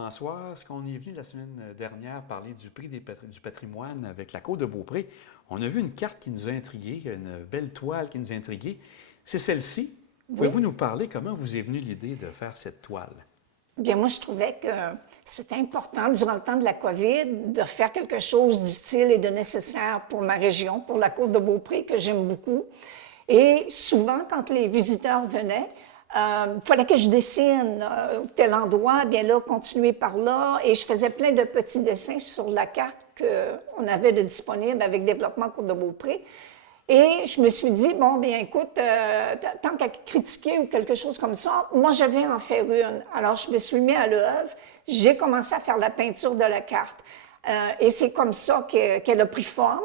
François, est-ce qu'on est venu la semaine dernière parler du prix du patrimoine avec la Côte de Beaupré? On a vu une carte qui nous a intrigués, une belle toile qui nous a intrigués. C'est celle-ci. Pouvez-vous nous parler comment vous est venue l'idée de faire cette toile? Bien, moi, je trouvais que c'était important, durant le temps de la COVID, de faire quelque chose d'utile et de nécessaire pour ma région, pour la Côte de Beaupré, que j'aime beaucoup. Et souvent, quand les visiteurs venaient, il fallait que je dessine tel endroit, bien là, continuer par là. Et je faisais plein de petits dessins sur la carte qu'on avait de disponible avec Développement Côte de Beaupré. Et je me suis dit, bon, bien écoute, tant qu'à critiquer ou quelque chose comme ça, moi, je vais en faire une. Alors, je me suis mis à l'œuvre. J'ai commencé à faire la peinture de la carte. Et c'est comme ça qu'elle a pris forme.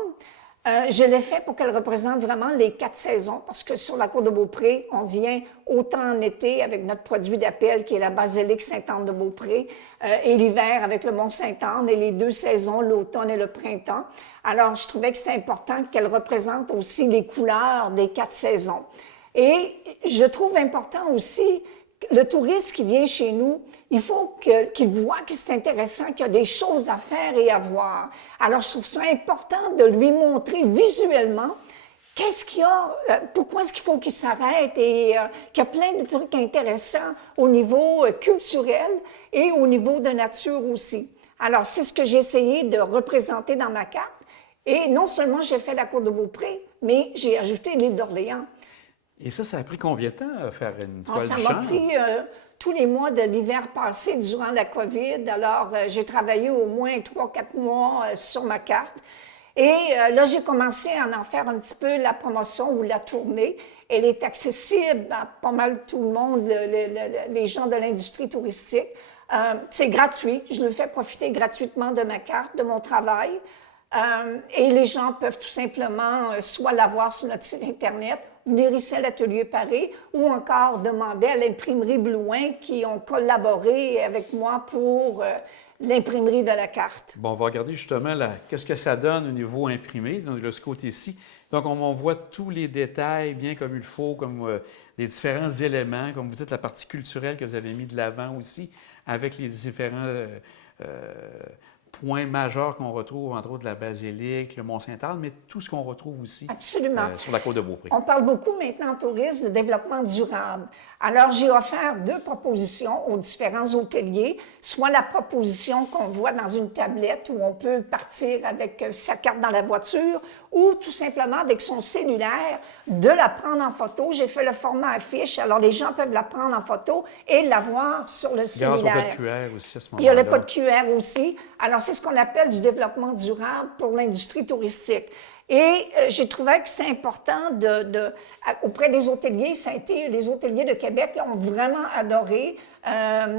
Je l'ai fait pour qu'elle représente vraiment les 4 saisons, parce que sur la Côte de Beaupré, on vient autant en été avec notre produit d'appel qui est la basilique Sainte-Anne-de-Beaupré, et l'hiver avec le Mont-Sainte-Anne, et les 2 saisons, l'automne et le printemps. Alors, je trouvais que c'était important qu'elle représente aussi les couleurs des 4 saisons. Et je trouve important aussi le touriste qui vient chez nous, il faut qu'il voit que c'est intéressant, qu'il y a des choses à faire et à voir. Alors, je trouve ça important de lui montrer visuellement qu'est-ce qu'il y a, pourquoi est-ce qu'il faut qu'il s'arrête et qu'il y a plein de trucs intéressants au niveau culturel et au niveau de nature aussi. Alors, c'est ce que j'ai essayé de représenter dans ma carte. Et non seulement j'ai fait la Côte de Beaupré, mais j'ai ajouté l'île d'Orléans. Et ça a pris combien de temps à faire une toile Ça du m'a genre? pris tous les mois de l'hiver passé durant la COVID. Alors, j'ai travaillé au moins 3-4 mois sur ma carte. Et là, j'ai commencé à en faire un petit peu la promotion ou la tournée. Elle est accessible à pas mal tout le monde, les gens de l'industrie touristique. C'est gratuit. Je le fais profiter gratuitement de ma carte, de mon travail. Et les gens peuvent tout simplement soit la voir sur notre site Internet, venir ici à l'Atelier Paris, ou encore demander à l'imprimerie Blouin qui ont collaboré avec moi pour l'imprimerie de la carte. Bon, on va regarder justement qu'est-ce que ça donne au niveau imprimé, de ce côté-ci. Donc, on voit tous les détails bien comme il faut, comme les différents éléments, comme vous dites, la partie culturelle que vous avez mis de l'avant aussi, avec les différents points majeurs qu'on retrouve, entre autres la basilique, le Mont-Sainte-Anne, mais tout ce qu'on retrouve aussi sur la Côte de Beaupré. On parle beaucoup maintenant en tourisme de développement durable. Alors, j'ai offert 2 propositions aux différents hôteliers, soit la proposition qu'on voit dans une tablette où on peut partir avec sa carte dans la voiture ou tout simplement avec son cellulaire, de la prendre en photo. J'ai fait le format affiche, alors les gens peuvent la prendre en photo et la voir sur le cellulaire. Il y a le code QR aussi à ce moment-là. Il y a le code QR aussi. Alors, c'est ce qu'on appelle du développement durable pour l'industrie touristique. Et j'ai trouvé que c'est important auprès des hôteliers, ça a été, les hôteliers de Québec ont vraiment adoré.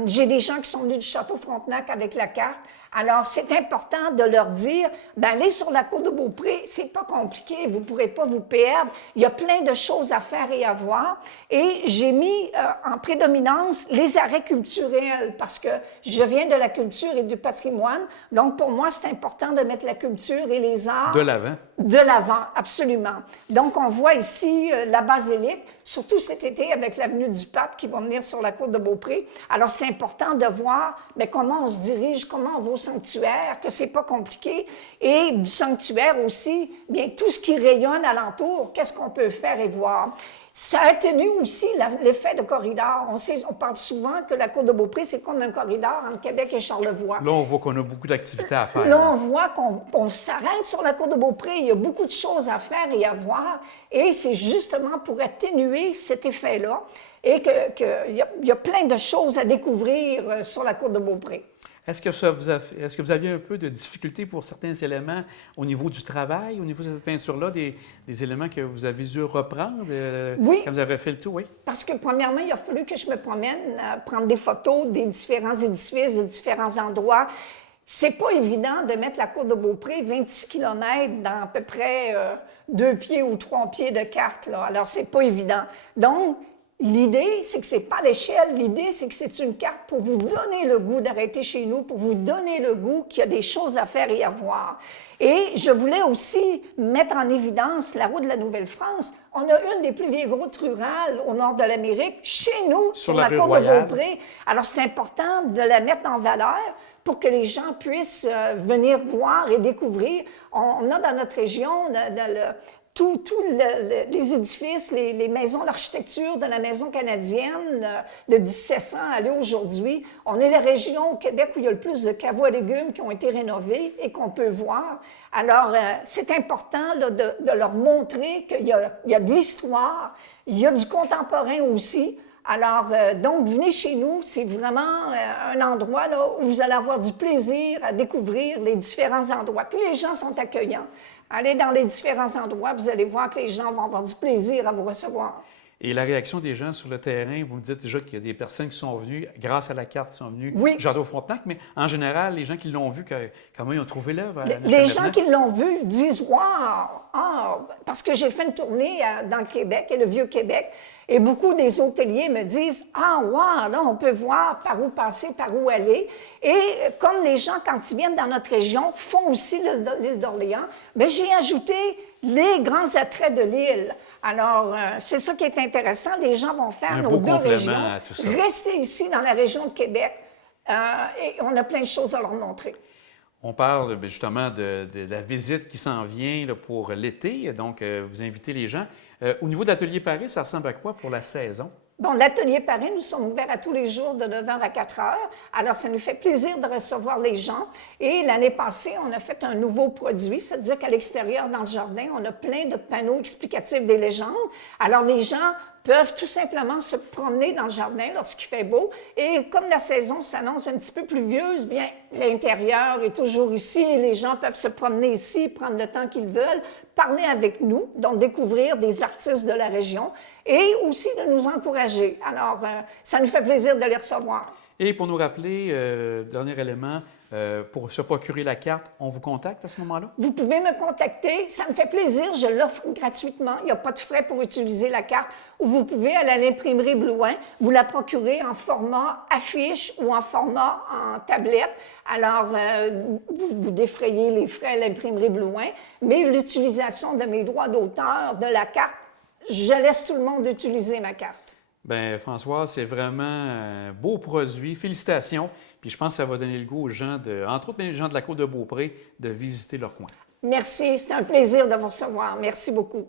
J'ai des gens qui sont venus du Château Frontenac avec la carte. Alors, c'est important de leur dire, allez sur la Côte de Beaupré, c'est pas compliqué, vous pourrez pas vous perdre. Il y a plein de choses à faire et à voir. Et j'ai mis en prédominance les arrêts culturels parce que je viens de la culture et du patrimoine. Donc, pour moi, c'est important de mettre la culture et les arts de l'avant. De l'avant, absolument. Donc, on voit ici la basilique, surtout cet été avec l'avenue du Pape qui va venir sur la Côte de Beaupré. Alors, c'est important de voir comment on se dirige, comment on va au sanctuaire, que c'est pas compliqué. Et du sanctuaire aussi, bien, tout ce qui rayonne alentour, qu'est-ce qu'on peut faire et voir. Ça atténue aussi l'effet de corridor. On parle souvent que la Côte de Beaupré, c'est comme un corridor entre Québec et Charlevoix. Là, on voit qu'on a beaucoup d'activités à faire. Là, on voit qu'on s'arrête sur la Côte de Beaupré. Il y a beaucoup de choses à faire et à voir. Et c'est justement pour atténuer cet effet-là et qu'il y a plein de choses à découvrir sur la Côte de Beaupré. Est-ce que vous aviez un peu de difficulté pour certains éléments au niveau du travail, au niveau de cette peinture-là, des éléments que vous avez dû reprendre oui, quand vous avez fait le tour? Oui, parce que premièrement, il a fallu que je me promène, prendre des photos des différents édifices, des différents endroits. C'est pas évident de mettre la Côte de Beaupré 26 km dans à peu près 2 pieds ou 3 pieds de carte, là. Alors, c'est pas évident. Donc, L'idée, c'est que ce n'est pas l'échelle. L'idée, c'est que c'est une carte pour vous donner le goût d'arrêter chez nous, pour vous donner le goût qu'il y a des choses à faire et à voir. Et je voulais aussi mettre en évidence la route de la Nouvelle-France. On a une des plus vieilles routes rurales au nord de l'Amérique, chez nous, sur la côte de Beaupré. Alors, c'est important de la mettre en valeur pour que les gens puissent venir voir et découvrir. On a dans notre région tous les édifices, les maisons, l'architecture de la maison canadienne de 1700 à aujourd'hui. On est la région au Québec où il y a le plus de caveaux à légumes qui ont été rénovés et qu'on peut voir. Alors, c'est important là, de leur montrer qu'il y a de l'histoire, il y a du contemporain aussi. Alors, donc, venez chez nous, c'est vraiment un endroit là, où vous allez avoir du plaisir à découvrir les différents endroits. Puis les gens sont accueillants. Allez dans les différents endroits, vous allez voir que les gens vont avoir du plaisir à vous recevoir. Et la réaction des gens sur le terrain, vous dites déjà qu'il y a des personnes qui sont venues, grâce à la carte, qui sont venues Jadot Frontenac, mais en général, les gens qui l'ont vu, comment ils ont trouvé l'œuvre? Les gens qui l'ont vu disent « Wow! Ah, parce que j'ai fait une tournée dans le Québec et le Vieux-Québec, et beaucoup des hôteliers me disent « Ah, wow! Là, on peut voir par où passer, par où aller. » Et comme les gens, quand ils viennent dans notre région, font aussi l'île d'Orléans, bien, j'ai ajouté les grands attraits de l'île. Alors, c'est ça qui est intéressant. Les gens vont faire nos deux régions, rester ici dans la région de Québec et on a plein de choses à leur montrer. On parle justement de la visite qui s'en vient là, pour l'été, donc vous invitez les gens. Au niveau d'Atelier Paris, ça ressemble à quoi pour la saison? Bon, l'Atelier Paris, nous sommes ouverts à tous les jours de 9h à 4h. Alors, ça nous fait plaisir de recevoir les gens. Et l'année passée, on a fait un nouveau produit, c'est-à-dire qu'à l'extérieur, dans le jardin, on a plein de panneaux explicatifs des légendes. Alors, les gens peuvent tout simplement se promener dans le jardin lorsqu'il fait beau. Et comme la saison s'annonce un petit peu pluvieuse, bien, l'intérieur est toujours ici. Les gens peuvent se promener ici, prendre le temps qu'ils veulent, parler avec nous, donc découvrir des artistes de la région et aussi de nous encourager. Alors, ça nous fait plaisir de les recevoir. Et pour nous rappeler, dernier élément, pour se procurer la carte, on vous contacte à ce moment-là? Vous pouvez me contacter, ça me fait plaisir, je l'offre gratuitement. Il n'y a pas de frais pour utiliser la carte. Ou vous pouvez aller à l'imprimerie Blouin, vous la procurer en format affiche ou en format en tablette. Alors, vous défrayez les frais à l'imprimerie Blouin, mais l'utilisation de mes droits d'auteur, de la carte, je laisse tout le monde utiliser ma carte. Bien, Françoise, c'est vraiment un beau produit. Félicitations. Puis je pense que ça va donner le goût aux gens, entre autres les gens de la Côte de Beaupré, de visiter leur coin. Merci, c'est un plaisir de vous recevoir. Merci beaucoup.